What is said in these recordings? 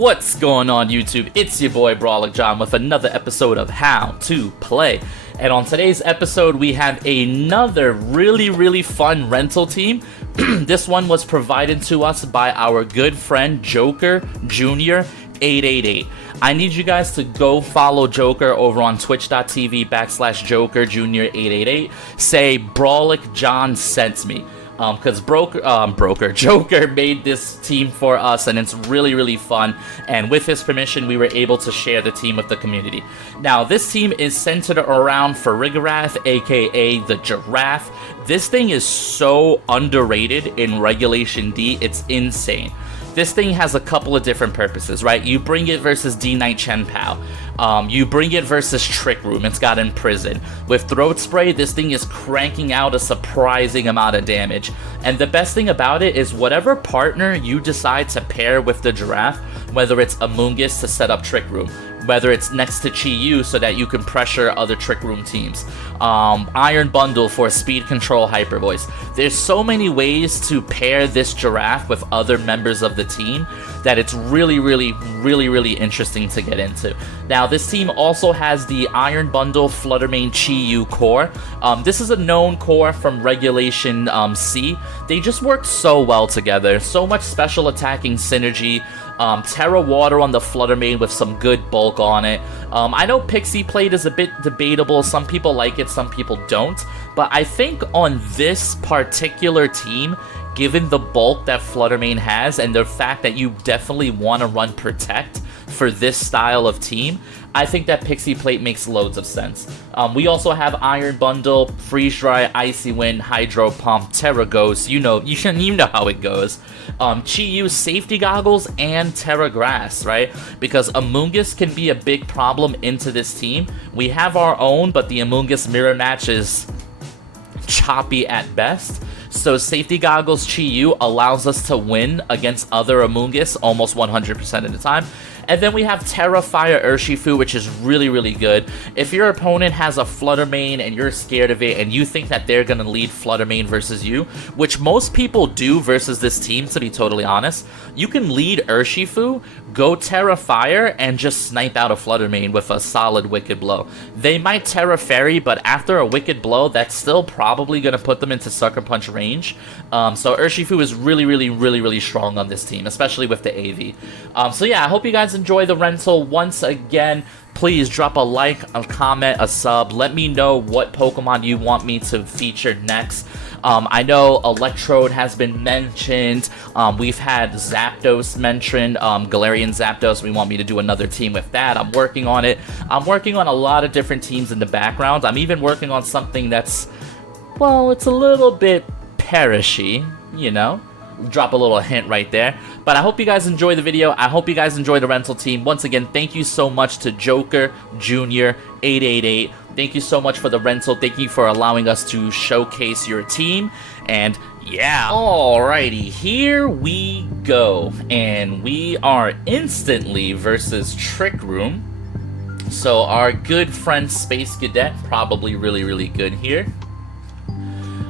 What's going on, YouTube? It's your boy Brawler John with another episode of How to Play. And on today's episode, we have another really fun rental team. This one was provided to us by our good friend Joker Jr. 888. I need you guys to go follow Joker over on twitch.tv/Joker Jr. 888. Say Brawlic John sent me. Because Joker made this team for us, and it's really fun, and with his permission, we were able to share the team with the community. Now, this team is centered around Farigiraf, aka the Giraffe. This thing is so underrated in Regulation D, it's insane. This thing has a couple of different purposes, right? You bring it versus D-Knight Chen Pao. You bring it versus Trick Room. It's got Imprison. With Throat Spray, this thing is cranking out a surprising amount of damage. And the best thing about it is whatever partner you decide to pair with the Giraffe, whether it's Amoonguss to set up Trick Room, whether it's next to Chi-Yu so that you can pressure other Trick Room teams, Iron Bundle for speed control Hyper Voice. There's so many ways to pair this Giraffe with other members of the team that it's really interesting to get into. Now, this team also has the Iron Bundle Fluttermane Chi-Yu core. This is a known core from Regulation C. They just work so well together. So much special attacking synergy. Terra Water on the Fluttermane with some good bulk on it. I know Pixie Plate is a bit debatable. Some people like it, some people don't. But I think on this particular team, given the bulk that Fluttermane has and the fact that you definitely want to run Protect for this style of team, I think that Pixie Plate makes loads of sense. We also have Iron Bundle, Freeze Dry, Icy Wind, Hydro Pump, Terra Ghost. You know how it goes. Chi-Yu Safety Goggles and Terra Grass, right? Because Amoonguss can be a big problem into this team. We have our own, but the Amoonguss mirror match is choppy at best. So Safety Goggles Chi-Yu allows us to win against other Amoonguss almost 100% of the time. And then we have Terra Fire Urshifu, which is really good. If your opponent has a Fluttermane and you're scared of it and you think that they're going to lead Fluttermane versus you, which most people do versus this team, to be totally honest, you can lead Urshifu, go Terra Fire, and just snipe out a Fluttermane with a solid Wicked Blow. They might Terra Fairy, but after a Wicked Blow, that's still probably going to put them into Sucker Punch range. So Urshifu is really strong on this team, especially with the AV. So yeah, I hope you guys enjoy the rental. Once again, please drop a like, a comment, a sub. Let me know what Pokemon you want me to feature next. I know Electrode has been mentioned. We've had Zapdos mentioned, Galarian Zapdos. We want me to do another team with that. I'm working on it. I'm working on a lot of different teams in the background. I'm even working on something that's, well, it's a little bit perishy, you know? Drop a little hint right there. But I hope you guys enjoy the video. I hope you guys enjoy the rental team. Once again, thank you so much to Joker Jr. 888. Thank you so much for the rental. Thank you for allowing us to showcase your team. And yeah, alrighty, here we go. And we are instantly versus Trick Room. So our good friend Space Cadet, probably really good here.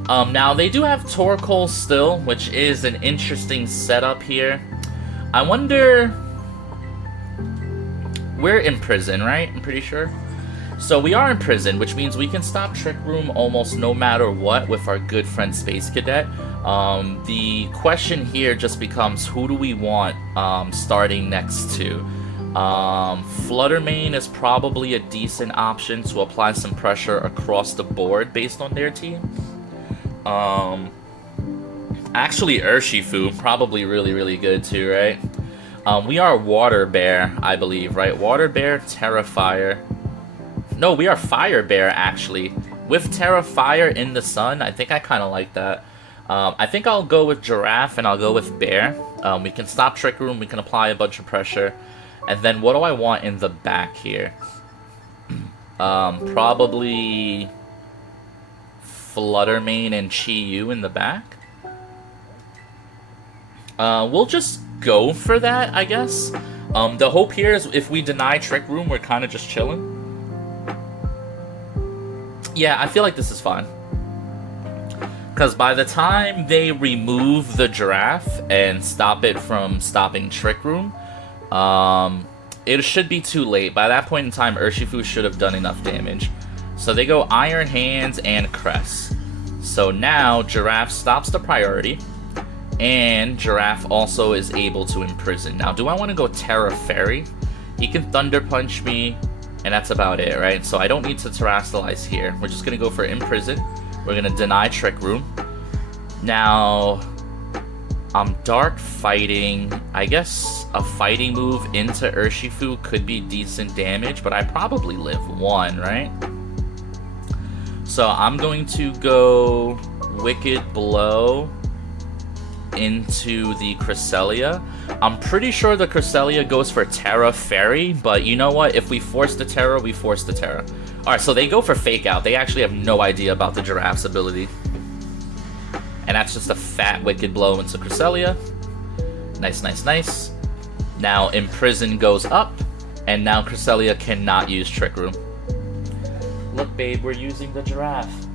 Now, they do have Torkoal still, which is an interesting setup here. I wonder... We're in prison, right? I'm pretty sure. So we are in prison, which means we can stop Trick Room almost no matter what with our good friend Space Cadet. The question here just becomes, who do we want starting next to? Fluttermane is probably a decent option to apply some pressure across the board based on their team. Actually Urshifu, probably really good too, right? We are Water Bear, I believe, right? Water Bear, Terra Fire. No, we are Fire Bear, actually. With Terra Fire in the sun, I think I kind of like that. I think I'll go with Giraffe and I'll go with Bear. We can stop Trick Room, we can apply a bunch of pressure. And then what do I want in the back here? Probably Fluttermane and Chi-Yu in the back. We'll just go for that, I guess. The hope here is if we deny Trick Room, we're kind of just chilling. Yeah, I feel like this is fine. Because by the time they remove the Giraffe and stop it from stopping Trick Room, It should be too late. By that point in time, Urshifu should have done enough damage. So they go Iron Hands and Crest. So now Giraffe stops the priority, and Giraffe also is able to imprison. Now, do I want to go Terra Fairy? He can Thunder Punch me, and that's about it, right? So I don't need to Terrastallize here. We're just going to go for Imprison. We're going to deny Trick Room. Now, I'm Dark Fighting. I guess a fighting move into Urshifu could be decent damage, but I probably live 1, right? So I'm going to go Wicked Blow into the Cresselia. I'm pretty sure the Cresselia goes for Terra Fairy, but you know what? If we force the Terra, we force the Terra. Alright, so they go for Fake Out. They actually have no idea about the Giraffe's ability. And that's just a fat Wicked Blow into Cresselia. Nice, nice, nice. Now Imprison goes up, and now Cresselia cannot use Trick Room. Look, babe, we're using the Giraffe.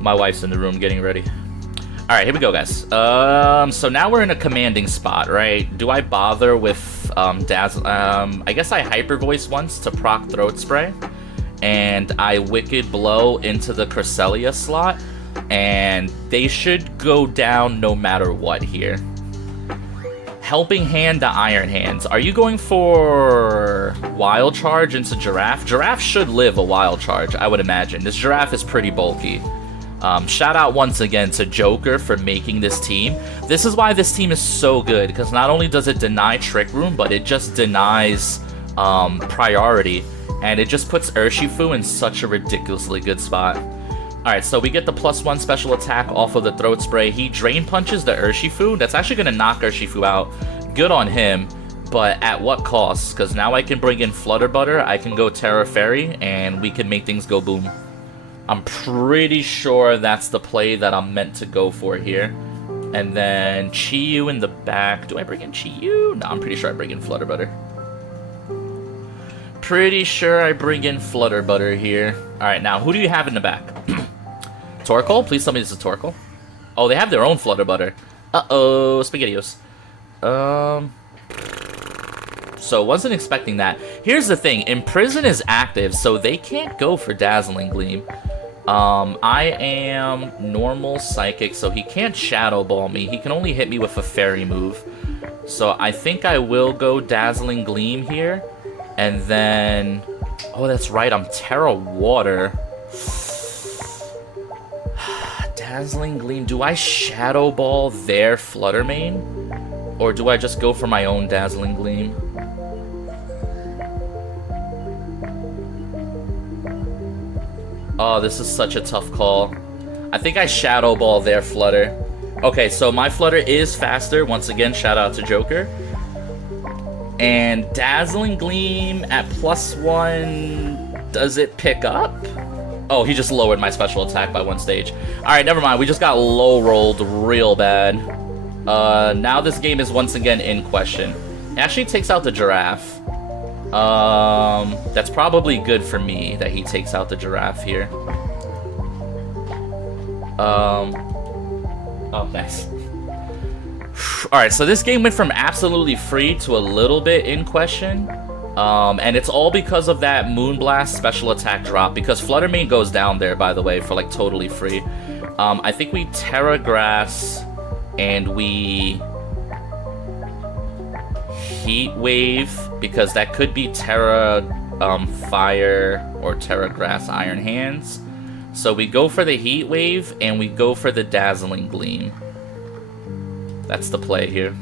My wife's in the room getting ready. Alright, here we go, guys. So now we're in a commanding spot, right? Do I bother with Dazzle? I guess I Hyper Voice once to proc Throat Spray. And I Wicked Blow into the Cresselia slot. And they should go down no matter what here. Helping Hand to Iron Hands. Are you going for Wild Charge into Giraffe? Giraffe should live a Wild Charge, I would imagine. This Giraffe is pretty bulky. Shout out once again to Joker for making this team. This is why this team is so good, because not only does it deny Trick Room, but it just denies priority. And it just puts Urshifu in such a ridiculously good spot. Alright, so we get the +1 special attack off of the Throat Spray. He Drain Punches the Urshifu. That's actually going to knock Urshifu out. Good on him, but at what cost? Because now I can bring in Flutter Butter, I can go Terra Fairy, and we can make things go boom. I'm pretty sure that's the play that I'm meant to go for here. And then Chi-Yu in the back. Do I bring in Chi-Yu? No, I'm pretty sure I bring in Flutter Butter. Pretty sure I bring in Flutter Butter here. Alright, now who do you have in the back? Torkoal? Please tell me this is Torkoal. Oh, they have their own Flutter Butter. Uh-oh, SpaghettiOs. So wasn't expecting that. Here's the thing, Imprison is active, so they can't go for Dazzling Gleam. I am normal Psychic, so he can't Shadow Ball me. He can only hit me with a Fairy move. So I think I will go Dazzling Gleam here. And then... Oh, that's right, I'm Terra Water. Dazzling Gleam. Do I Shadow Ball their Flutter Mane? Or do I just go for my own Dazzling Gleam? Oh, this is such a tough call. I think I Shadow Ball their Flutter. Okay, so my Flutter is faster. Once again, shout out to Joker. And Dazzling Gleam at +1, does it pick up? Oh, he just lowered my special attack by 1 stage. Alright, never mind. We just got low rolled real bad. Now this game is once again in question. It actually takes out the Giraffe. That's probably good for me that he takes out the Giraffe here. Oh, nice. Alright, so this game went from absolutely free to a little bit in question. And it's all because of that Moonblast special attack drop, because Flutter Mane goes down there, by the way, for like totally free. I think we Terra Grass and we Heat Wave, because that could be Terra Fire or Terra Grass Iron Hands. So we go for the Heat Wave and we go for the Dazzling Gleam. That's the play here.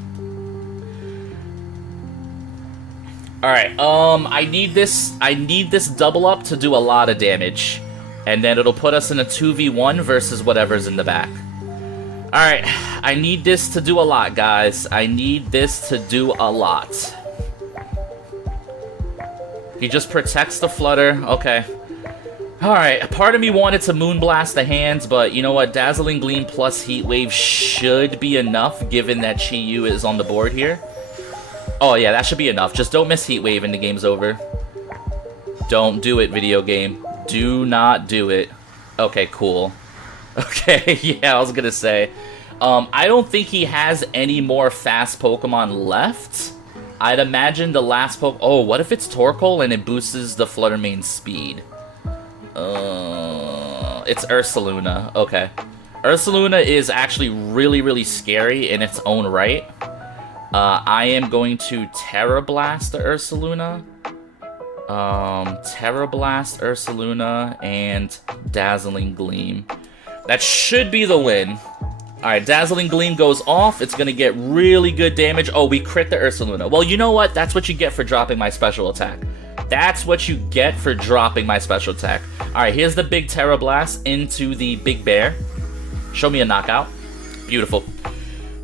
Alright, I need this double up to do a lot of damage. And then it'll put us in a 2v1 versus whatever's in the back. Alright, I need this to do a lot, guys. I need this to do a lot. He just protects the Flutter. Okay. Alright, part of me wanted to Moonblast the hands, but you know what? Dazzling Gleam plus Heat Wave should be enough, given that Chi-Yu is on the board here. Oh yeah, that should be enough. Just don't miss Heat Wave and the game's over. Don't do it, video game. Do not do it. Okay, cool. Okay, yeah, I was gonna say. I don't think he has any more fast Pokemon left. I'd imagine the last Oh, what if it's Torkoal and it boosts the Flutter Mane's speed? It's Ursaluna. Okay. Ursaluna is actually really, really scary in its own right. I am going to Terra Blast the Ursaluna. Terra Blast Ursaluna and Dazzling Gleam. That should be the win. Alright, Dazzling Gleam goes off. It's gonna get really good damage. Oh, we crit the Ursaluna. Well, you know what? That's what you get for dropping my special attack. That's what you get for dropping my special attack. Alright, here's the big Terra Blast into the Big Bear. Show me a knockout. Beautiful.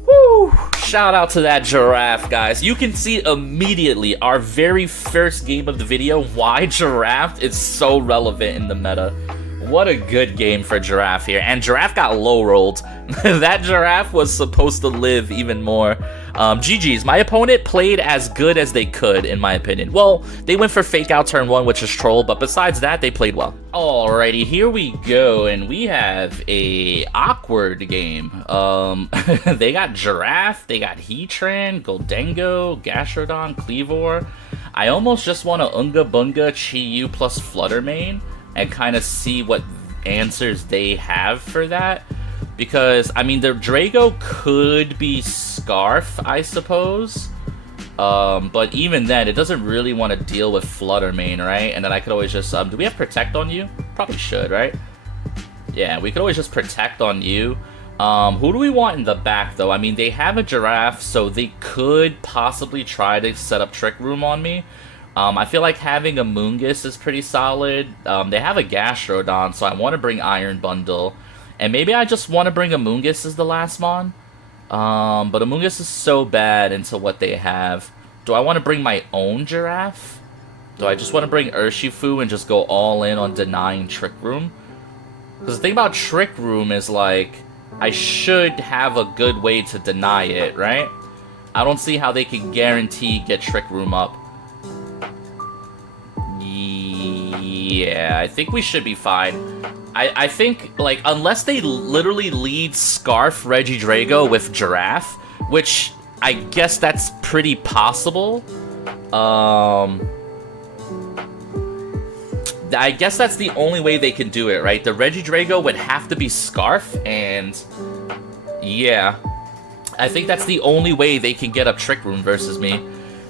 Woo! Shout out to that Giraffe, guys. You can see immediately, our very first game of the video, why Giraffe is so relevant in the meta. What a good game for Giraffe here. And Giraffe got low rolled. That Giraffe was supposed to live even more. GG's. My opponent played as good as they could, in my opinion. Well, they went for Fake Out turn 1, which is Troll, but besides that, they played well. Alrighty, here we go, and we have a awkward game. They got Giraffe, they got Heatran, Goldengo, Gastrodon, Cleavor. I almost just want to Unga Bunga, Chi-Yu plus Flutter Mane and kind of see what answers they have for that. Because, I mean, the Drago could be Scarf, I suppose. But even then, it doesn't really want to deal with Flutter Mane, right? And then I could always just, do we have Protect on you? Probably should, right? Yeah, we could always just Protect on you. Who do we want in the back, though? I mean, they have a Giraffe, so they could possibly try to set up Trick Room on me. I feel like having a Moongus is pretty solid. They have a Gastrodon, so I want to bring Iron Bundle. And maybe I just want to bring a Moongus as the last mon. But a Moongus is so bad into what they have. Do I want to bring my own Giraffe? Do I just want to bring Urshifu and just go all in on denying Trick Room? Because the thing about Trick Room is, like, I should have a good way to deny it, right? I don't see how they can guarantee get Trick Room up. Yeah, I think we should be fine. I think, like, unless they literally lead Scarf Regidrago with Giraffe, which I guess that's pretty possible. I guess that's the only way they can do it, right? The Regidrago would have to be Scarf, and yeah. I think that's the only way they can get up Trick Room versus me.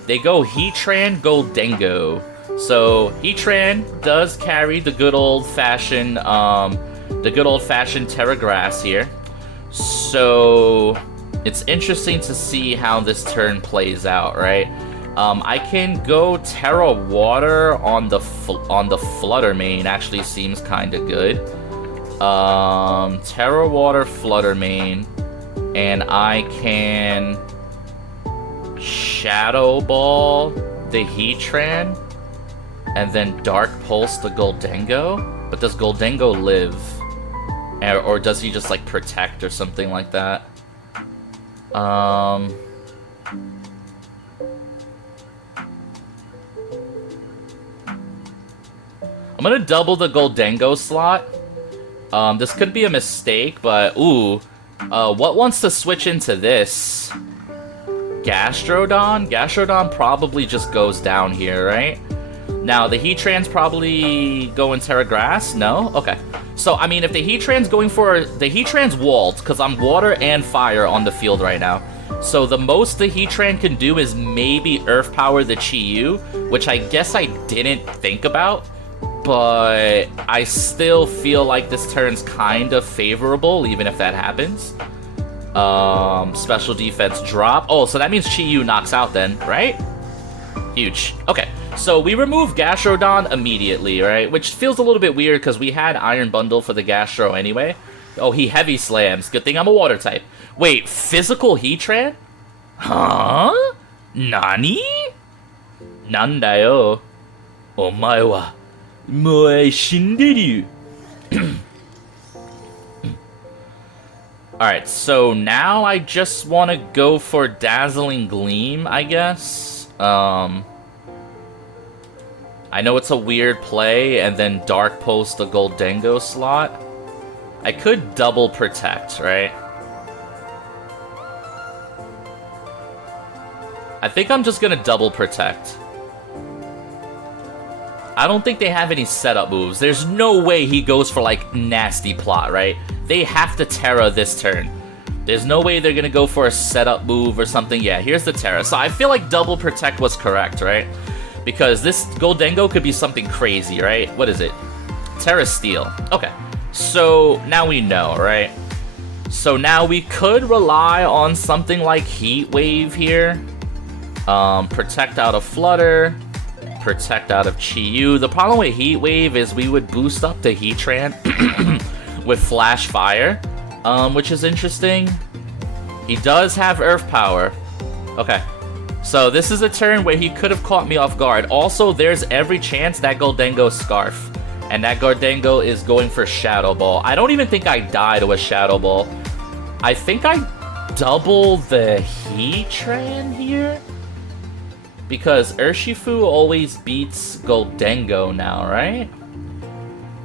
They go Heatran, Goldengo. So Heatran does carry the good old-fashioned, Terra Grass here. So it's interesting to see how this turn plays out, right? I can go Terra Water on the Flutter Mane. Actually, seems kind of good. Terra Water, Flutter Mane, and I can Shadow Ball the Heatran. And then Dark Pulse the Goldengo? But does Goldengo live? Or does he just, like, Protect or something like that? I'm gonna double the Goldengo slot. This could be a mistake, but, ooh. What wants to switch into this? Gastrodon? Gastrodon probably just goes down here, right? Now, the Heatran's probably going Terra Grass? No? Okay. So, I mean, if the Heatran's going for... The Heatran's walled, because I'm water and fire on the field right now. So, the most the Heatran can do is maybe Earth Power the Chi-Yu, which I guess I didn't think about. But I still feel like this turn's kind of favorable, even if that happens. Special defense drop. Oh, so that means Chi-Yu knocks out then, right? Huge. Okay. So we remove Gastrodon immediately, right? Which feels a little bit weird because we had Iron Bundle for the Gastro anyway. Oh, he Heavy Slams. Good thing I'm a Water type. Wait, Physical Heatran? Huh? Nani? Nandayo. Omae wa moe shinderu. Alright, so now I just want to go for Dazzling Gleam, I guess. I know it's a weird play, and then Dark Post the Goldengo slot. I could double Protect, right? I think I'm just gonna double protect. I don't think they have any setup moves. There's no way he goes for, like, nasty plot, right? They have to Terra this turn. There's no way they're gonna go for a setup move or something. Yeah, here's the Terra. So I feel like double protect was correct, right? Because this Goldengo could be something crazy, right? What is it? Terra Steel. Okay. So now we know, right? So now we could rely on something like Heat Wave here. Protect out of Flutter. Protect out of Chi-Yu. The problem with Heat Wave is we would boost up the Heatran with Flash Fire, which is interesting. He does have Earth Power. Okay. So this is a turn where he could have caught me off guard. Also, there's every chance that Goldengo Scarf. And that Goldengo is going for Shadow Ball. I don't even think I die to a Shadow Ball. I think I double the Heatran here? Because Urshifu always beats Goldengo now, right?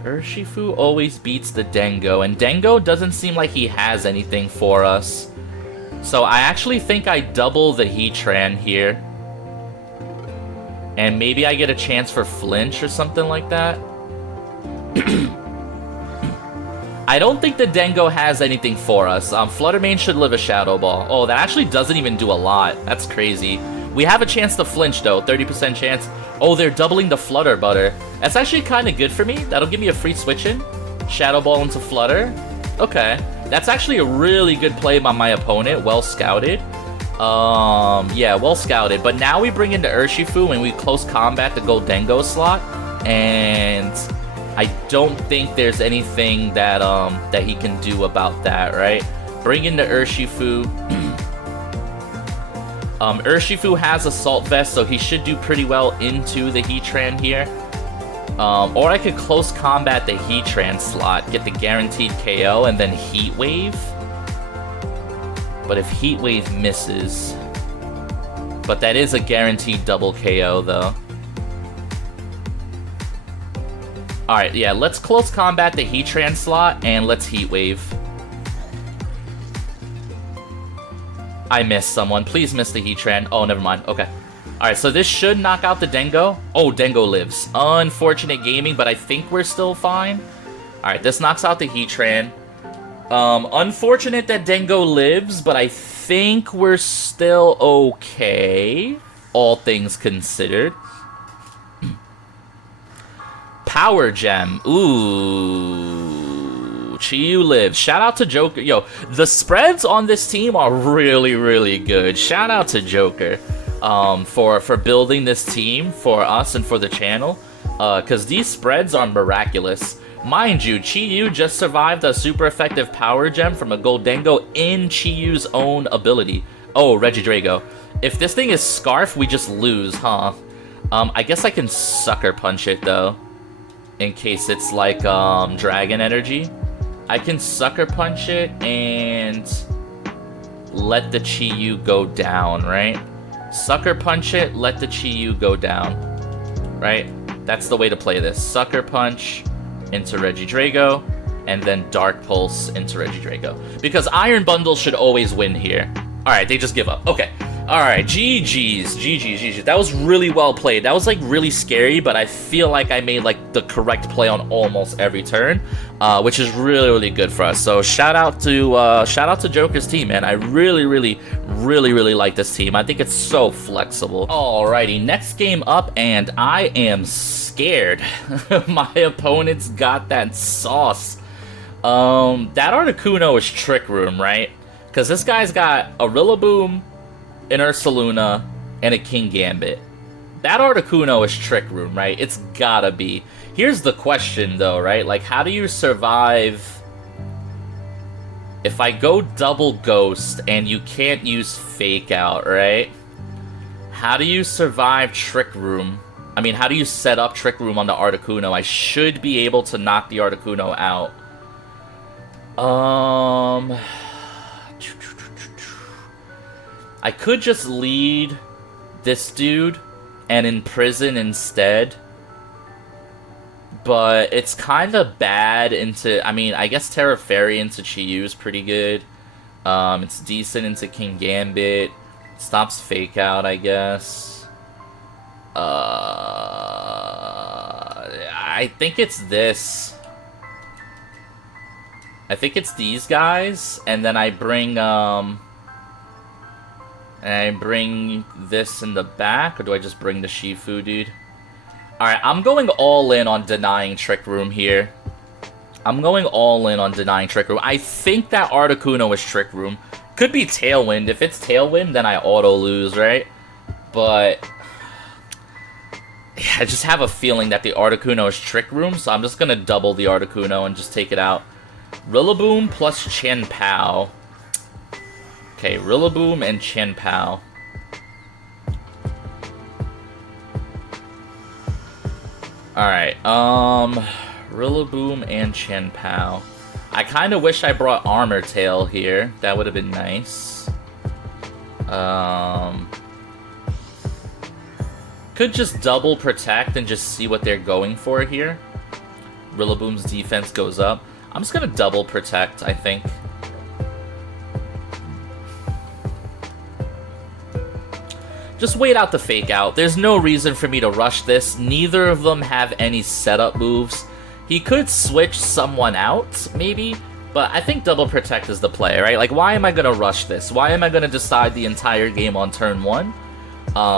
Urshifu always beats the Dengo, and Dengo doesn't seem like he has anything for us. So I actually think I double the Heatran here. And maybe I get a chance for Flinch or something like that. I don't think the Dengo has anything for us. Fluttermane should live a Shadow Ball. Oh, that actually doesn't even do a lot. That's crazy. We have a chance to flinch, though. 30% chance. Oh, they're doubling the Flutter Butter. That's actually kind of good for me. That'll give me a free switch-in. Shadow Ball into Flutter. Okay. That's actually a really good play by my opponent. Well scouted. Yeah, well scouted. But now we bring in the Urshifu and we close combat the Goldengo slot. And I don't think there's anything that that he can do about that, right? Bring in the Urshifu. Urshifu has Assault Vest, so he should do pretty well into the Heatran here. Or I could close combat the Heatran slot, get the guaranteed KO, and then Heat Wave. But if Heat Wave misses... But that is a guaranteed double KO, though. Alright, yeah, let's close combat the Heatran slot, and let's Heat Wave. I missed someone. Please miss the Heatran. Oh, never mind. Okay. Alright, so this should knock out the Dengo. Oh, Dengo lives. Unfortunate gaming, but I think we're still fine. Alright, this knocks out the Heatran. Unfortunate that Dengo lives, but I think we're still okay. All things considered. Power Gem. Ooh. Chi-Yu lives. Shout out to Joker. Yo, the spreads on this team are really, really good. Shout out to Joker for building this team for us and for the channel. Because these spreads are miraculous. Mind you, Chi-Yu just survived a super effective Power Gem from a Goldengo in Chi-Yu's own ability. Oh, Regidrago. If this thing is Scarf, we just lose, huh? I guess I can Sucker Punch it, though. In case it's like Dragon Energy. I can Sucker Punch it and let the Chi-Yu go down, right? Sucker Punch it, let the Chi-Yu go down, right? That's the way to play this. Sucker Punch into Regidrago, and then Dark Pulse into Regidrago. Because Iron Bundle should always win here. Alright, they just give up. Okay. Alright, GG's. That was really well played. That was like really scary, but I feel like I made like the correct play on almost every turn, which is really, really good for us. So shout out to Joker's team, man. I really like this team. I think it's so flexible. Alrighty, next game up, and I am scared. My opponent's got that sauce. That Articuno is Trick Room, right? Because this guy's got a Rillaboom, an Ursaluna, and a King Gambit. That Articuno is Trick Room, right? It's gotta be. Here's the question, though, right? Like, how do you survive if I go double Ghost and you can't use Fake Out, right? How do you survive Trick Room? I mean, how do you set up Trick Room on the Articuno? I should be able to knock the Articuno out. I could just lead this dude and imprison instead. But it's kind of bad into... I mean, I guess Terra Fairy into Chi-Yu is pretty good. It's decent into King Gambit. Stops fake out, I guess. I think it's this. I think it's these guys, and then I bring this in the back, or do I just bring the Shifu, dude? Alright, I'm going all in on denying Trick Room here. I'm going all in on denying Trick Room. I think that Articuno is Trick Room. Could be Tailwind. If it's Tailwind, then I auto-lose, right? But I just have a feeling that the Articuno is Trick Room, so I'm just gonna double the Articuno and just take it out. Rillaboom plus Chien-Pao. Okay, Rillaboom and Chien-Pao. Alright, Rillaboom and Chien-Pao. I kind of wish I brought Armor Tail here. That would have been nice. Could just double protect and just see what they're going for here. Rillaboom's defense goes up. I'm just gonna double protect, I think. Just wait out the fake out. There's no reason for me to rush this. Neither of them have any setup moves. He could switch someone out, maybe, but I think double protect is the play, right? Like, why am I gonna rush this? Why am I gonna decide the entire game on turn 1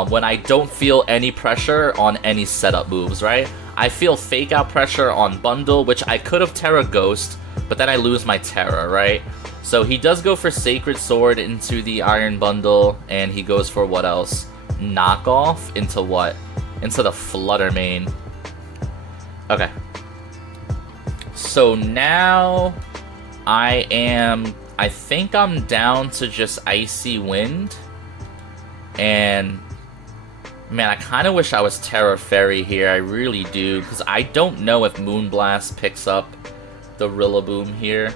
when I don't feel any pressure on any setup moves, right? I feel fake out pressure on Bundle, which I could have Terra Ghost, but then I lose my Terra, right? So he does go for Sacred Sword into the Iron Bundle, and he goes for what else? Knockoff into what? Into the Flutter Mane. Okay. So now I think I'm down to just Icy Wind. And man, I kind of wish I was Terra Fairy here. I really do, because I don't know if Moonblast picks up the Rillaboom here.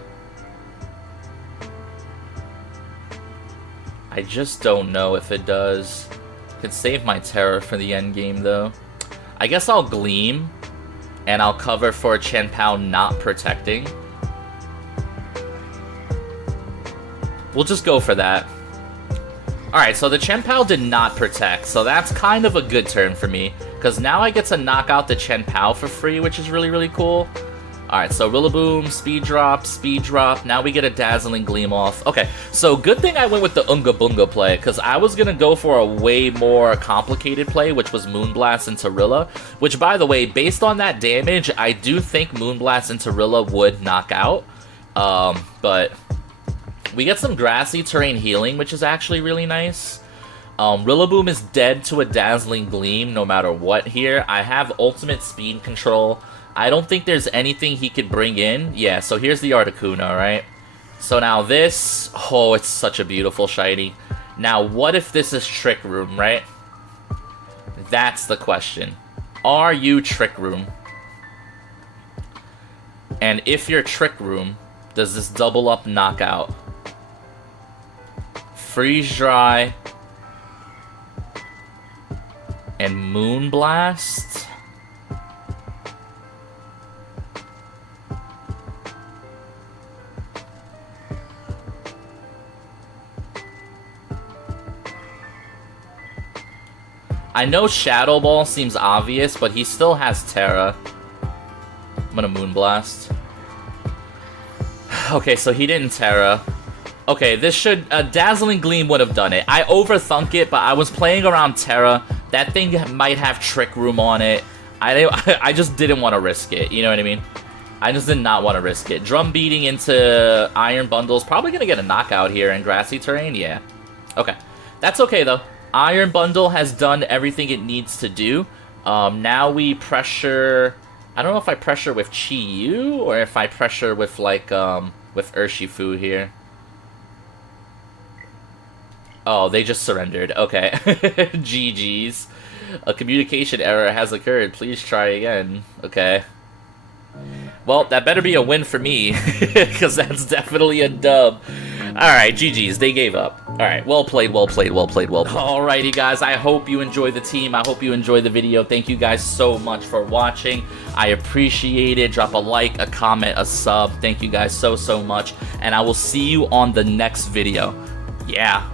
I just don't know if it does. Could save my Terra for the end game though. I guess I'll Gleam, and I'll cover for Chien-Pao not protecting. We'll just go for that. Alright, so the Chien-Pao did not protect, so that's kind of a good turn for me, because now I get to knock out the Chien-Pao for free, which is really, really cool. Alright, so Rillaboom, Speed Drop, now we get a Dazzling Gleam off. Okay, so good thing I went with the Unga Bunga play, because I was going to go for a way more complicated play, which was Moonblast into Rilla, which, by the way, based on that damage, I do think Moonblast into Rilla would knock out, but we get some Grassy Terrain healing, which is actually really nice. Rillaboom is dead to a Dazzling Gleam no matter what here. I have ultimate speed control. I don't think there's anything he could bring in. Yeah, so here's the Articuno, right? So now this... Oh, it's such a beautiful shiny. Now, what if this is Trick Room, right? That's the question. Are you Trick Room? And if you're Trick Room, does this double up knockout? Freeze Dry and Moonblast? I know Shadow Ball seems obvious, but he still has Terra. I'm gonna Moonblast. Okay, so he didn't Terra. Okay, this should... Dazzling Gleam would have done it. I overthunk it, but I was playing around Terra. That thing might have Trick Room on it. I just didn't want to risk it, you know what I mean? I just did not want to risk it. Drum Beating into Iron Bundle's probably going to get a knockout here in Grassy Terrain, yeah. Okay, that's okay though. Iron Bundle has done everything it needs to do. Now we pressure... I don't know if I pressure with Chi-Yu or if I pressure with, like, with Urshifu here. Oh, they just surrendered. Okay. GG's. A communication error has occurred. Please try again. Okay. Well, that better be a win for me, because that's definitely a dub. Alright, GG's. They gave up. Alright, well played, well played, well played, well played. Alrighty, guys. I hope you enjoyed the team. I hope you enjoyed the video. Thank you guys so much for watching. I appreciate it. Drop a like, a comment, a sub. Thank you guys so, so much. And I will see you on the next video. Yeah.